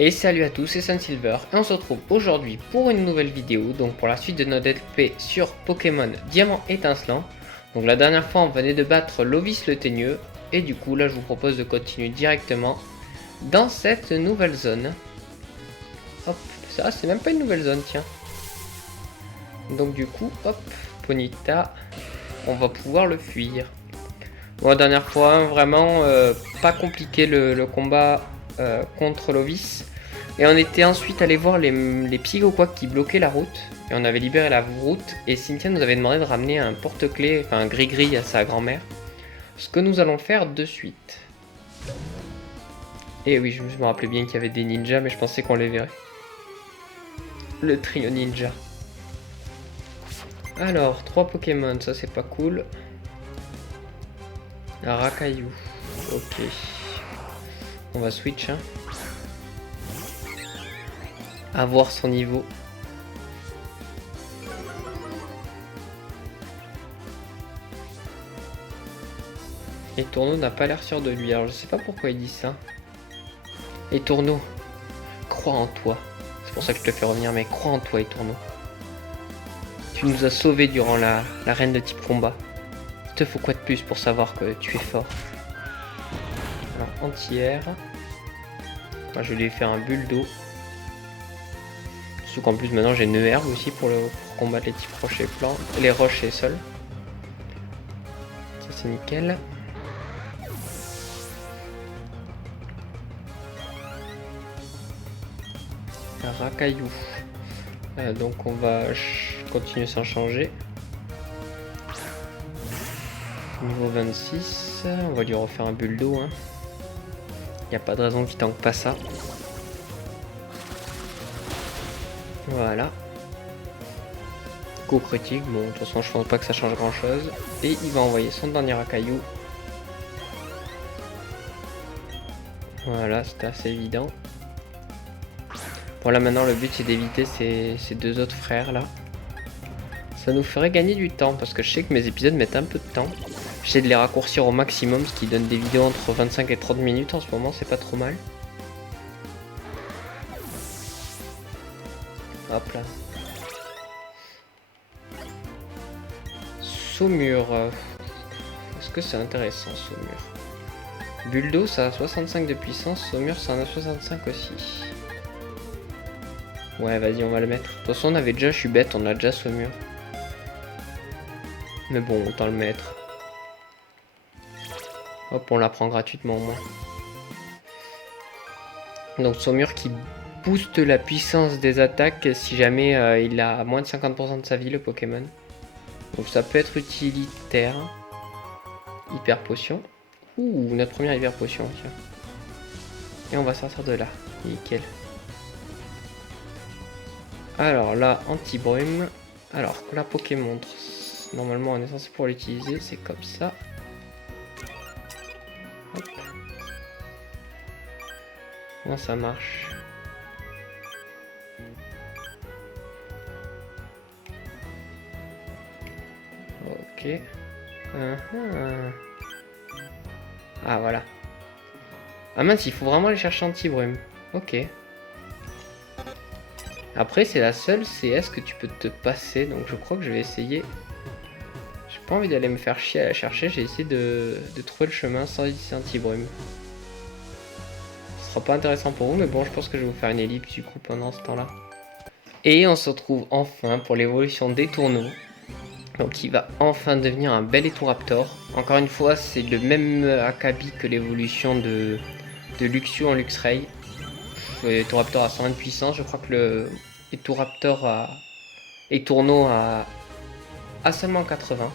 Et salut à tous, c'est Sunsilver et on se retrouve aujourd'hui pour une nouvelle vidéo, donc pour la suite de notre LP sur Pokémon Diamant étincelant. Donc la dernière fois on venait de battre Lovis le Teigneux et du coup là je vous propose de continuer directement dans cette nouvelle zone. Hop, ça c'est même pas une nouvelle zone, tiens. Donc du coup, hop, Ponyta, on va pouvoir le fuir. Bon, la dernière fois, vraiment pas compliqué le combat contre Lovis. Et on était ensuite allé voir les Psychoquack qui bloquaient la route. Et on avait libéré la route. Et Cynthia nous avait demandé de ramener un porte-clés, enfin un gris-gris à sa grand-mère. Ce que nous allons faire de suite. Et oui, je me rappelais bien qu'il y avait des ninjas, mais je pensais qu'on les verrait. Le trio ninja. Alors, 3 Pokémon, ça c'est pas cool. Un Racaillou. Ok. On va switch, hein. À voir son niveau. Et Tourneau n'a pas l'air sûr de lui. Alors je sais pas pourquoi il dit ça. Et Tourneau, crois en toi. C'est pour ça que je te fais revenir, mais crois en toi, et Tourneau. Tu nous as sauvés durant la reine de type combat. Il te faut quoi de plus pour savoir que tu es fort? Alors, anti-air. Moi, je vais lui faire un bulle d'eau. Surtout qu'en plus, maintenant, j'ai une herbe aussi pour combattre les types roches et plantes. Les roches et sol. Ça, c'est nickel. Un Racaillou. Donc, on va continuer sans changer. Niveau 26, on va lui refaire un bulle d'eau. Hein. Il n'y a pas de raison qu'il tanque pas ça. Voilà. Coup critique, bon de toute façon je pense pas que ça change grand chose. Et il va envoyer son dernier Racaillou. Voilà, c'était assez évident. Bon là maintenant le but c'est d'éviter ces deux autres frères là. Ça nous ferait gagner du temps parce que je sais que mes épisodes mettent un peu de temps. J'essaie de les raccourcir au maximum, ce qui donne des vidéos entre 25 et 30 minutes en ce moment, c'est pas trop mal. Hop là. Saumur. Est-ce que c'est intéressant, Saumur? Buldo, ça a 65 de puissance. Saumur, ça en a 65 aussi. Ouais, vas-y, on va le mettre. De toute façon, on avait déjà, je suis bête, on a déjà Saumur. Mais bon, autant le mettre. Hop, on la prend gratuitement au moins. Donc Saumur qui booste la puissance des attaques si jamais il a moins de 50% de sa vie, le Pokémon. Donc ça peut être utilitaire. Hyper potion. Ouh, notre première hyper potion, tiens. Et on va sortir de là. Nickel. Alors là, anti-brume. Alors, la Pokémon, normalement on est censé pouvoir l'utiliser, c'est comme ça. Hop. Comment ça marche? Ok. Ah voilà. Ah mince, il faut vraiment aller chercher anti-brume. Ok. Après, c'est la seule CS que tu peux te passer, donc je crois que je vais essayer. J'ai pas envie d'aller me faire chier à la chercher, j'ai essayé de trouver le chemin sans utiliser anti-brume. Ce sera pas intéressant pour vous, mais bon, je pense que je vais vous faire une ellipse du coup pendant ce temps-là. Et on se retrouve enfin pour l'évolution des Tourneaux. Donc il va enfin devenir un bel Etoraptor. Encore une fois, c'est le même acabit que l'évolution de Luxio en Luxray. Etoraptor a 120 de puissance, je crois que le Etoraptor a... Tourneau a seulement 80.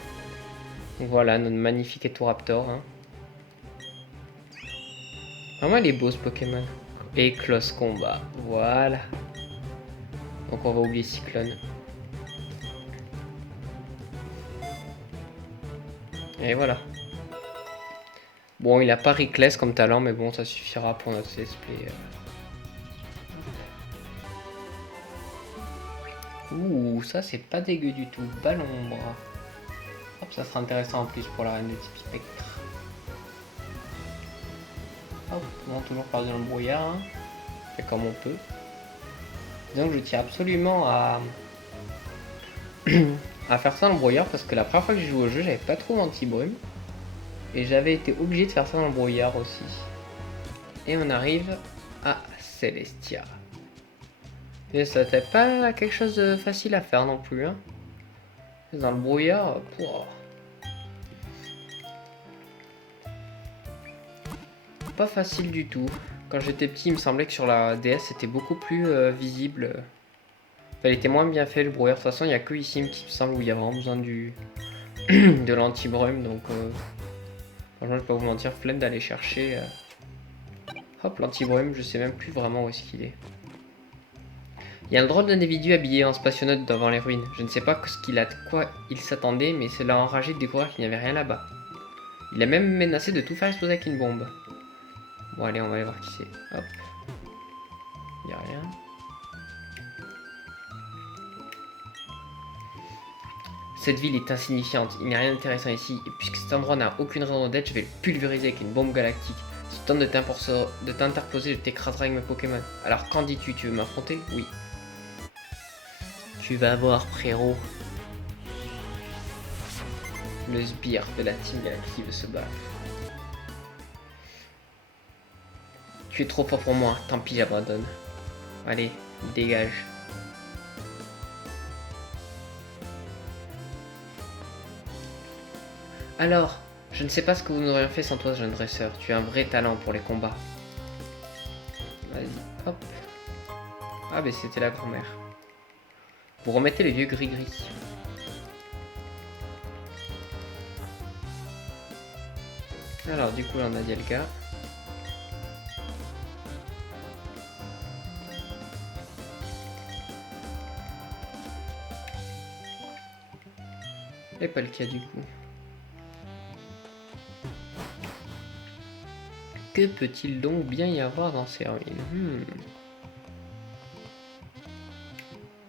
Donc voilà, notre magnifique Etoraptor. Hein. Vraiment, il est beau ce Pokémon. Et Close Combat, voilà. Donc on va oublier Cyclone. Et voilà. Bon, il a pas Reckless comme talent, mais bon, ça suffira pour notre CSP. Ouh, ça c'est pas dégueu du tout. Balombre. Hop, ça sera intéressant en plus pour la reine de type spectre. Hop, on va toujours par dans le brouillard. Hein. fait comme on peut. Donc je tiens absolument à à faire ça dans le brouillard parce que la première fois que j'ai joué au jeu, j'avais pas trop anti-brume. Et j'avais été obligé de faire ça dans le brouillard aussi. Et on arrive à Celestia. Et ça n'était pas quelque chose de facile à faire non plus. Hein. Dans le brouillard, pour... pas facile du tout. Quand j'étais petit, il me semblait que sur la DS, c'était beaucoup plus visible. Enfin, il était moins bien fait le brouillard. De toute façon, il n'y a que ici, il me semble, où il y a vraiment besoin du de l'anti-brume. Donc, franchement, je vais pas vous mentir, flemme d'aller chercher. Hop, l'anti-brume, je sais même plus vraiment où est-ce qu'il est. Il y a un drôle d'individu habillé en spationaute devant les ruines. Je ne sais pas de quoi il s'attendait, mais cela a enragé de découvrir qu'il n'y avait rien là-bas. Il a même menacé de tout faire exploser avec une bombe. Bon, allez, on va aller voir qui c'est. Hop. Il n'y a rien. Cette ville est insignifiante, il n'y a rien d'intéressant ici, et puisque cet endroit n'a aucune raison d'être, je vais le pulvériser avec une bombe galactique. Si tu tentes de t'interposer, je t'écraserai avec mes Pokémon. Alors qu'en dis-tu, tu veux m'affronter? Oui. Tu vas voir, frérot. Le sbire de la team galactique se bat. Tu es trop fort pour moi, tant pis, j'abandonne. Allez, dégage. Alors, je ne sais pas ce que vous n'auriez fait sans toi, jeune dresseur. Tu as un vrai talent pour les combats. Vas-y, hop. Ah, mais c'était la grand-mère. Vous remettez le vieux gris-gris. Alors, du coup, là, on a Dialga. Et pas le cas, du coup. Que peut-il donc bien y avoir dans ces ruines?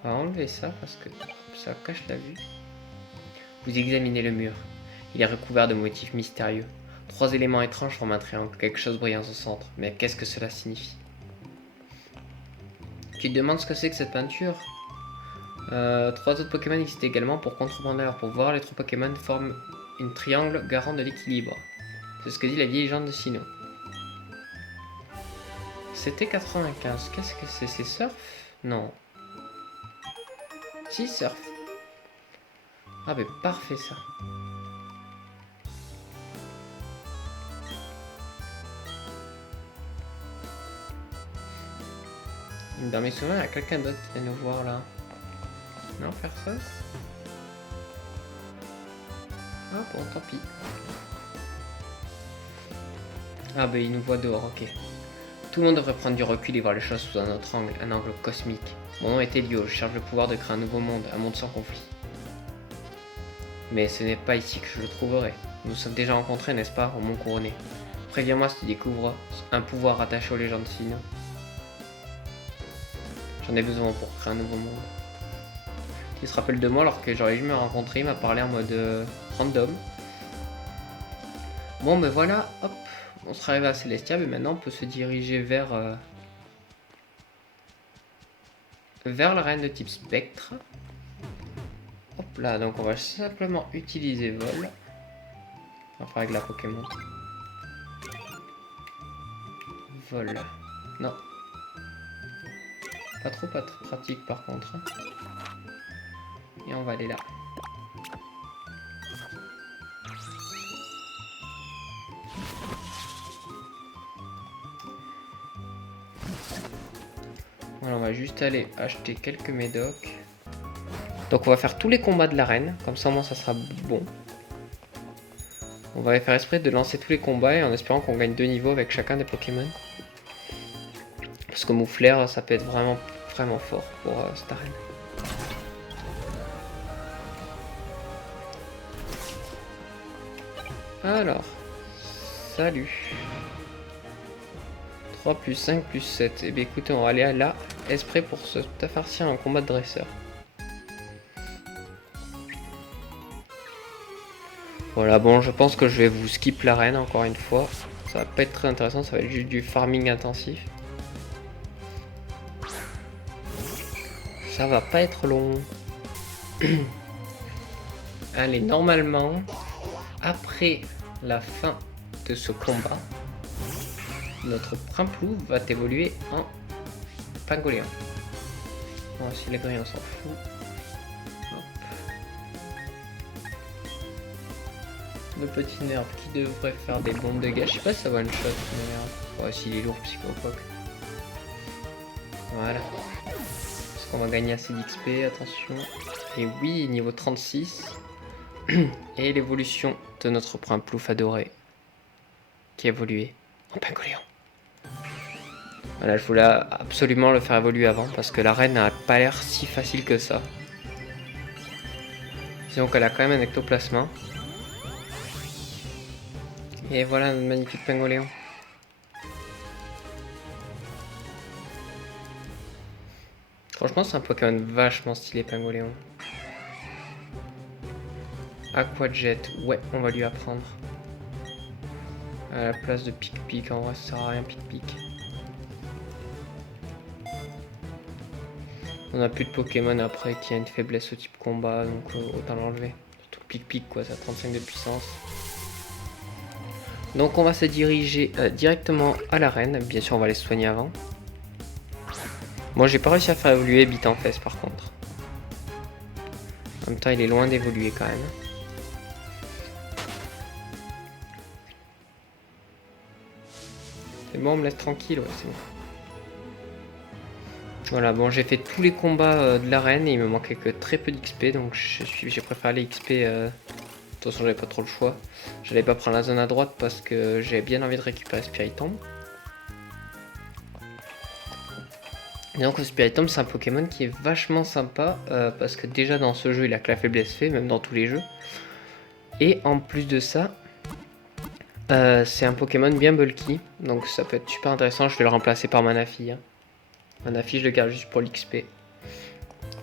On va enlever ça parce que ça cache la vue. Vous examinez le mur. Il est recouvert de motifs mystérieux. 3 éléments étranges forment un triangle, quelque chose brillant au centre. Mais qu'est-ce que cela signifie? Tu te demandes ce que c'est que cette peinture? 3 autres Pokémon existent également pour contrebander leur pouvoir. Les 3 Pokémon forment un triangle garant de l'équilibre. C'est ce que dit la vieille légende de Sinnoh. C'était 95. Qu'est-ce que c'est? C'est Surf? Non. Si, Surf. Ah, mais parfait ça. Dans mes souvenirs, il y a quelqu'un d'autre qui vient nous voir là. Non, personne? Ah bon, tant pis. Ah bah il nous voit dehors, ok. Tout le monde devrait prendre du recul et voir les choses sous un autre angle, un angle cosmique. Mon nom est Elio, je cherche le pouvoir de créer un nouveau monde, un monde sans conflit. Mais ce n'est pas ici que je le trouverai. Nous nous sommes déjà rencontrés, n'est-ce pas, au Mont Couronné. Préviens-moi si tu découvres un pouvoir rattaché aux légendes Sinnoh. J'en ai besoin pour créer un nouveau monde. Il se rappelle de moi alors que j'aurais jamais rencontré, il m'a parlé en mode random. Bon ben voilà, hop, on sera arrivé à Celestia, mais maintenant on peut se diriger vers la reine de type spectre. Hop là, donc on va simplement utiliser vol. On va faire avec la Pokémon. Vol. Non. Pas trop pratique par contre. Et on va aller là. Voilà, on va juste aller acheter quelques médocs. Donc on va faire tous les combats de l'arène, comme ça au moins ça sera bon. On va faire esprit de lancer tous les combats et en espérant qu'on gagne 2 niveaux avec chacun des Pokémon. Parce que Moufleur, ça peut être vraiment fort pour cette arène. Alors, salut. 3 plus 5 plus 7. Et bien écoutez, on va aller là, esprit pour se farcir un combat de dresseur. Voilà, bon, je pense que je vais vous skip l'arène encore une fois. Ça va pas être très intéressant, ça va être juste du farming intensif. Ça va pas être long. Allez, normalement, après la fin de ce combat, notre Prinplu va évoluer en Pingoléon. Bon, si les grilles on s'en fout. Hop. Le petit nerf qui devrait faire des bons dégâts. Je sais pas si ça va one shot, mais ouais, s'il est lourd, psychopoc. Voilà. Est-ce qu'on va gagner assez d'XP? Attention. Et oui, niveau 36. Et l'évolution de notre Prinplouf adoré. Qui a évolué en Pingoléon. Voilà, je voulais absolument le faire évoluer avant parce que l'arène n'a pas l'air si facile que ça. Disons qu'elle a quand même un ectoplasma. Et voilà notre magnifique Pingoléon. Franchement, c'est un Pokémon vachement stylé, Pingoléon. Aquajet, ouais, on va lui apprendre. À la place de Pic-Pic, en vrai, ça sert à rien, Pic-Pic. On a plus de Pokémon après qui a une faiblesse au type combat, donc autant l'enlever. Surtout Pic-Pic, quoi, ça a 35 de puissance. Donc on va se diriger directement à l'arène. Bien sûr, on va les soigner avant. Moi, j'ai pas réussi à faire évoluer Bit en Fesse par contre. En même temps, il est loin d'évoluer quand même. C'est bon, on me laisse tranquille, ouais, c'est bon. Voilà, bon, j'ai fait tous les combats de l'arène et il me manquait que très peu d'XP, donc j'ai préféré les XP. De toute façon, j'avais pas trop le choix. J'allais pas prendre la zone à droite parce que j'avais bien envie de récupérer Spiritomb. Et donc, Spiritomb, c'est un Pokémon qui est vachement sympa parce que déjà dans ce jeu, il a que la faiblesse fait, même dans tous les jeux. Et en plus de ça, c'est un Pokémon bien bulky, donc ça peut être super intéressant. Je vais le remplacer par Manaphy. Hein. Manaphy, je le garde juste pour l'XP.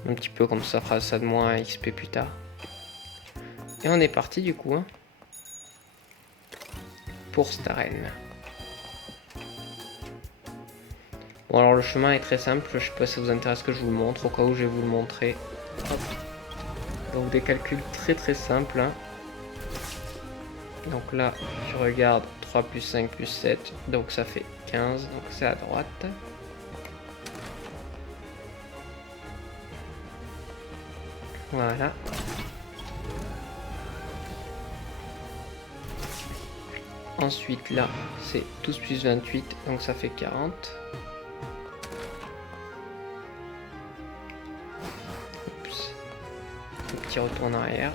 Un petit peu comme ça fera ça de moins XP plus tard. Et on est parti du coup. Hein, pour cette arène. Bon alors le chemin est très simple. Je sais pas si ça vous intéresse que je vous le montre. Au cas où je vais vous le montrer. Hop. Donc des calculs très très simples. Hein. Donc là, je regarde 3 plus 5 plus 7. Donc ça fait 15. Donc c'est à droite. Voilà. Ensuite là, c'est 12 plus 28, donc ça fait 40. Oups. Un petit retour en arrière.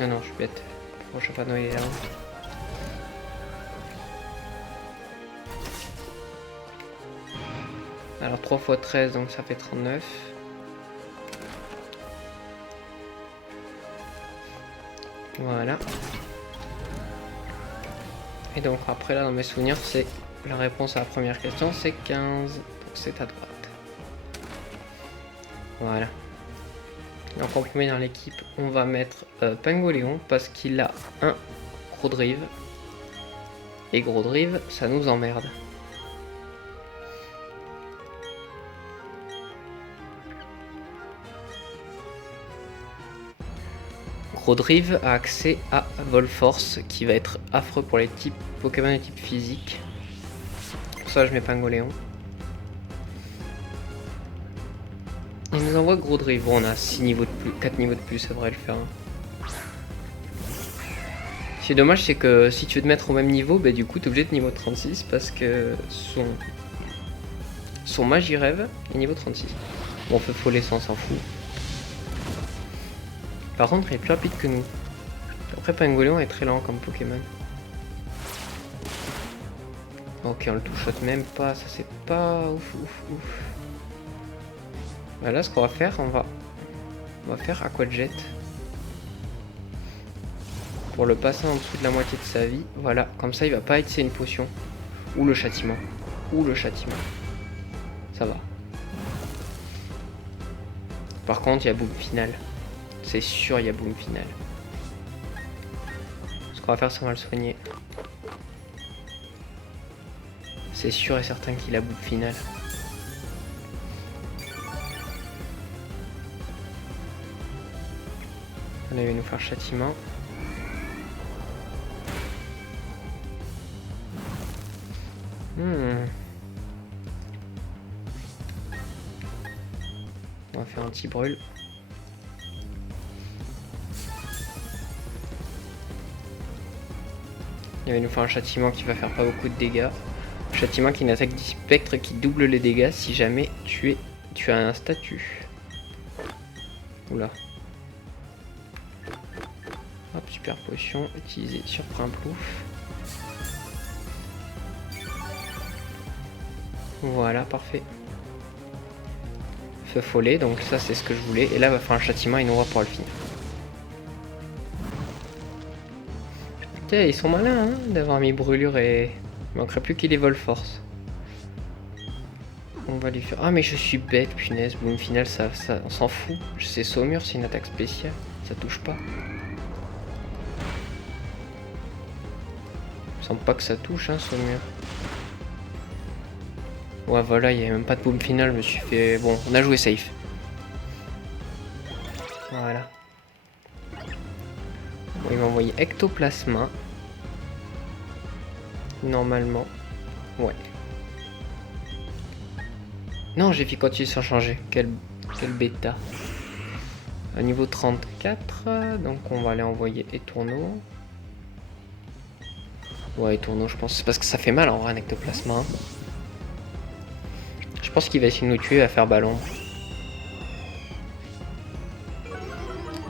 Non, non, je suis bête. Le prochain panneau il est là. Alors 3 x 13, donc ça fait 39. Voilà. Et donc après là dans mes souvenirs, c'est la réponse à la première question, c'est 15. Donc c'est à droite. Voilà. Donc en premier dans l'équipe, on va mettre Pingoléon parce qu'il a un gros drive. Et gros drive, ça nous emmerde. Grodrive a accès à Volforce qui va être affreux pour les types Pokémon de type physique. Pour ça je mets Pingoléon. Il nous envoie Grodrive. Bon, on a 6 niveaux de plus, 4 niveaux de plus, ça devrait le faire. Ce qui est dommage, c'est que si tu veux te mettre au même niveau, bah, du coup t'es obligé de niveau 36 parce que son Magirève est niveau 36. Bon, Feu Follet, ça on s'en fout. Par contre, il est plus rapide que nous. Après, Pingoléon est très lent comme Pokémon. Ok, on le touche même pas. Ça, c'est pas ouf, ouf, ouf. Voilà, ce qu'on va faire, on va faire Aquajet. Pour le passer en dessous de la moitié de sa vie. Voilà, comme ça, il va pas utiliser une potion. Ou le châtiment. Ou le châtiment. Ça va. Par contre, il y a boom final. C'est sûr, il y a boom final. Ce qu'on va faire, c'est qu'on va le soigner. C'est sûr et certain qu'il a boom final. Là, il va nous faire châtiment. On va faire un petit brûle. Il va nous faire un châtiment qui va faire pas beaucoup de dégâts. Un châtiment qui est une attaque du spectre qui double les dégâts si jamais tu as un statut. Oula. Hop, super potion utilisée sur Primplouf. Voilà, parfait. Feu follet, donc ça c'est ce que je voulais. Et là, il va faire un châtiment et nous on va pouvoir le finir. Tiens, ils sont malins hein, d'avoir mis brûlure et... Il manquerait plus qu'il ait vol force. On va lui faire... Ah mais je suis bête, punaise. Boom final, ça on s'en fout. C'est Saumur, c'est une attaque spéciale. Ça touche pas. Il me semble pas que ça touche, hein, Saumur. Ouais, voilà, il n'y a même pas de boom final. Je me suis fait... Bon, on a joué safe. Voilà. Bon, il m'a envoyé Ectoplasma. Normalement. Ouais. Non, j'ai fait continuer sans changer. Quel bêta. À niveau 34. Donc on va aller envoyer Étourneau. Ouais, Étourneau, je pense. C'est parce que ça fait mal en vrai un Ectoplasma. Hein. Je pense qu'il va essayer de nous tuer à faire ballon.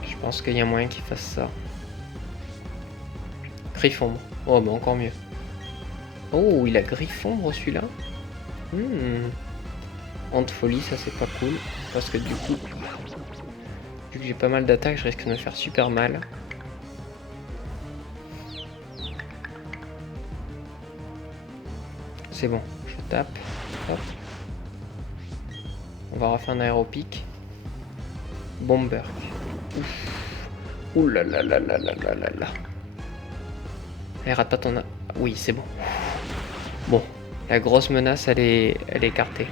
Je pense qu'il y a moyen qu'il fasse ça. Griffombre. Oh, bah encore mieux. Oh, il a Griffombre celui-là. Hante folie, ça c'est pas cool. Parce que du coup, vu que j'ai pas mal d'attaques, je risque de me faire super mal. C'est bon, je tape. Hop. On va refaire un aéropic. Bomber. Ouf. Ouh là là là là là là là là. Elle rate pas ton... Oui, c'est bon. Bon, la grosse menace, elle est écartée.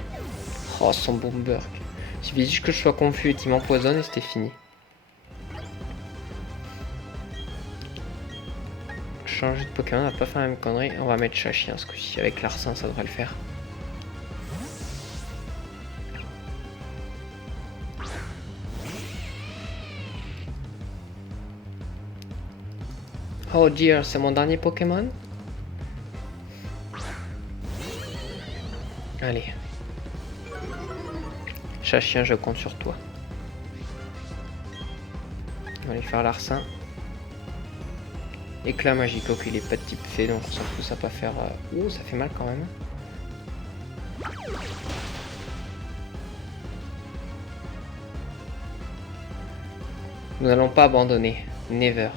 Oh, son Bomber. Il suffit juste que je sois confus et qu'il m'empoisonne et c'était fini. Changer de Pokémon, on va pas faire la même connerie. On va mettre Chachien ce coup-ci. Avec Larcin, ça devrait le faire. Oh dear, c'est mon dernier Pokémon. Allez. Chachien, je compte sur toi. On va aller faire Larcin. Éclat magique, ok, il est pas de type fée, donc on s'en fout, ça va pas faire... Ouh, ça fait mal quand même. Nous n'allons pas abandonner. Never.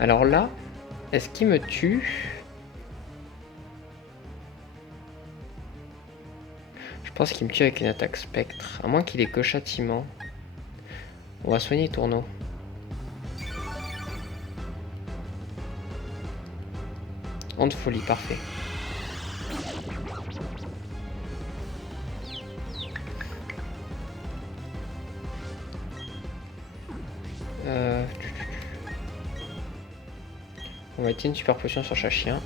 Alors là, est-ce qu'il me tue? Je pense qu'il me tue avec une attaque spectre. À moins qu'il ait que châtiment. On va soigner Tourneau. Hante folie, parfait. On va utiliser une super potion sur Chachien.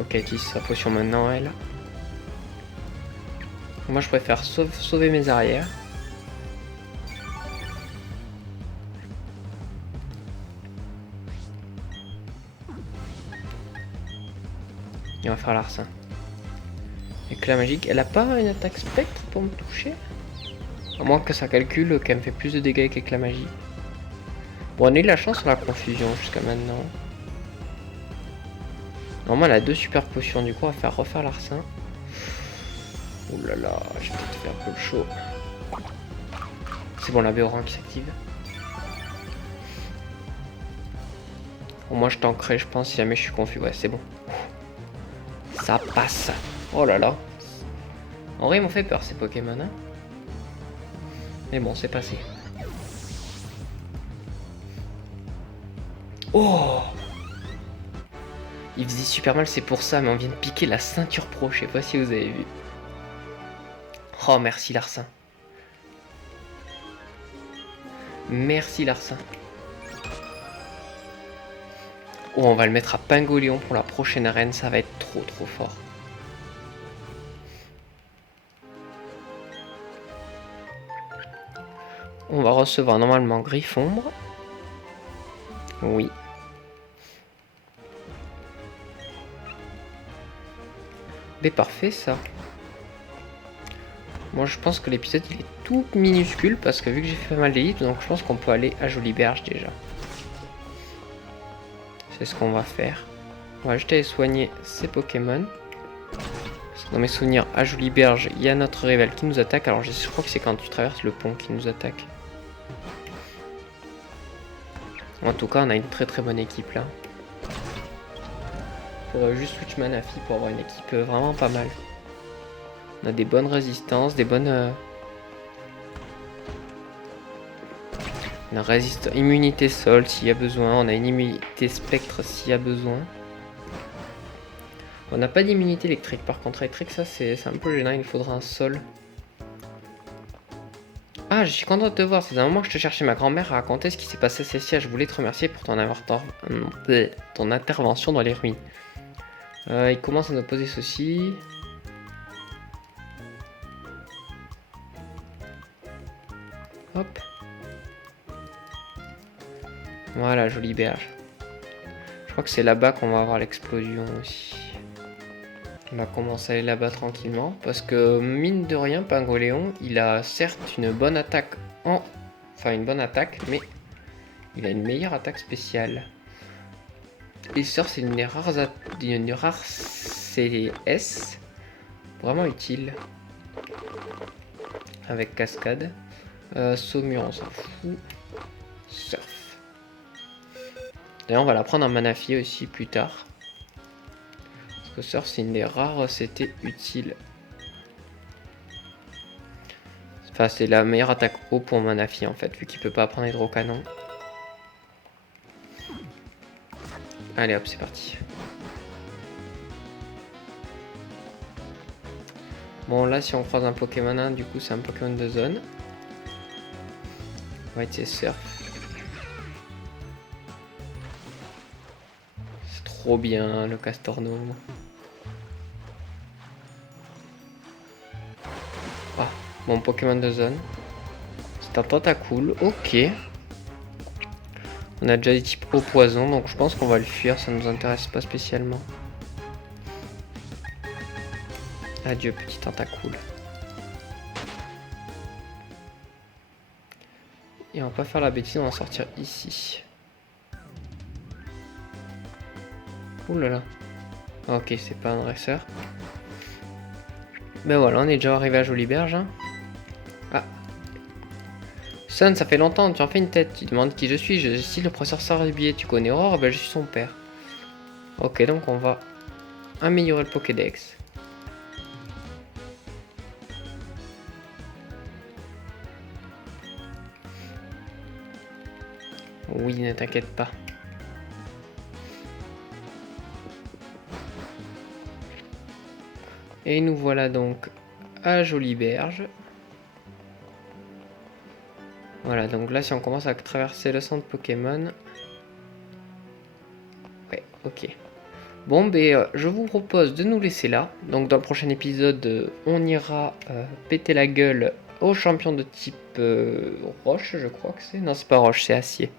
Ok, elle utilise sa potion maintenant, elle. Moi, je préfère sauver mes arrières. Et on va faire Larcin. Éclat magique. Elle a pas une attaque spectre pour me toucher? À moins que ça calcule qu'elle me fait plus de dégâts avec éclat magique. Bon, on a eu de la chance sur la confusion jusqu'à maintenant. Normalement, elle a 2 super potions. Du coup, on va faire refaire Larcin. Ouh là là, j'ai peut-être fait un peu le chaud. C'est bon, la Béoran qui s'active. Bon, moi, je tankerai, je pense, si jamais je suis confus. Ouais, c'est bon. Ça passe. Oh là là. En vrai, ils m'ont fait peur, ces Pokémon. Hein, mais bon, c'est passé. Oh! Il faisait super mal, c'est pour ça, mais on vient de piquer la ceinture pro, je sais pas si vous avez vu. Oh, merci Larcin. Merci Larsin. Oh, on va le mettre à Pingoléon pour la prochaine arène, ça va être trop fort. On va recevoir normalement Griffombre. Oui. Mais parfait ça. Moi je pense que l'épisode il est tout minuscule parce que vu que j'ai fait pas mal d'élites, donc je pense qu'on peut aller à Joliberge déjà. C'est ce qu'on va faire. On va juste aller soigner ces Pokémon. Parce que dans mes souvenirs, à Joliberge, il y a notre rival qui nous attaque. Alors je crois que c'est quand tu traverses le pont qui nous attaque. En tout cas, on a une très bonne équipe là. Faudrait juste switch Manaphy pour avoir une équipe vraiment pas mal. On a des bonnes résistances, des bonnes... On a immunité sol s'il y a besoin, on a une immunité spectre s'il y a besoin. On n'a pas d'immunité électrique, par contre électrique ça c'est un peu gênant, il faudra un sol. Ah, je suis content de te voir, c'est un moment que je te cherchais, ma grand-mère a raconté ce qui s'est passé à Cécia, je voulais te remercier pour ton intervention dans les ruines. Il commence à nous poser ceci. Hop. Voilà, Joliberge. Je crois que c'est là-bas qu'on va avoir l'explosion aussi. On va commencer à aller là-bas tranquillement. Parce que, mine de rien, Pingoléon, il a certes une bonne attaque Enfin, une bonne attaque, mais il a une meilleure attaque spéciale. Et sort, c'est une rare CS. Vraiment utile. Avec cascade. Saumur, on s'en fout. Surf. D'ailleurs, on va la prendre en Manaphy aussi plus tard. Parce que Surf, c'est une des rares CT utiles. Enfin, c'est la meilleure attaque haut pour Manaphy en fait, vu qu'il peut pas prendre hydrocanon. Allez hop, c'est parti. Bon, là, si on croise un Pokémon 1, du coup, c'est un Pokémon de zone. On va essayer Surf. C'est trop bien, le Castornome. Ah, mon Pokémon de zone. C'est un Tentacool, ok. On a déjà des types au poison, donc je pense qu'on va le fuir, ça nous intéresse pas spécialement. Adieu, petit Tentacool. Et on va pas faire la bêtise, on va sortir ici. Ouh là là. Ok, c'est pas un dresseur. Ben voilà, on est déjà arrivé à Joliberge. Hein. Ah. Son, ça fait longtemps, tu en fais une tête. Tu demandes qui je suis. Je suis le professeur Sarbier. Tu connais Aurore? Ben je suis son père. Ok, donc on va améliorer le Pokédex. Oui, ne t'inquiète pas. Et nous voilà donc à Joliberge. Voilà, donc là si on commence à traverser le centre Pokémon. Ouais, ok. Bon, ben je vous propose de nous laisser là. Donc dans le prochain épisode, on ira péter la gueule aux champions de type roche, je crois que c'est. Non, c'est pas roche, c'est acier.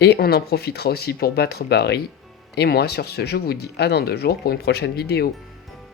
Et on en profitera aussi pour battre Barry. Et moi, sur ce, je vous dis à dans 2 jours pour une prochaine vidéo.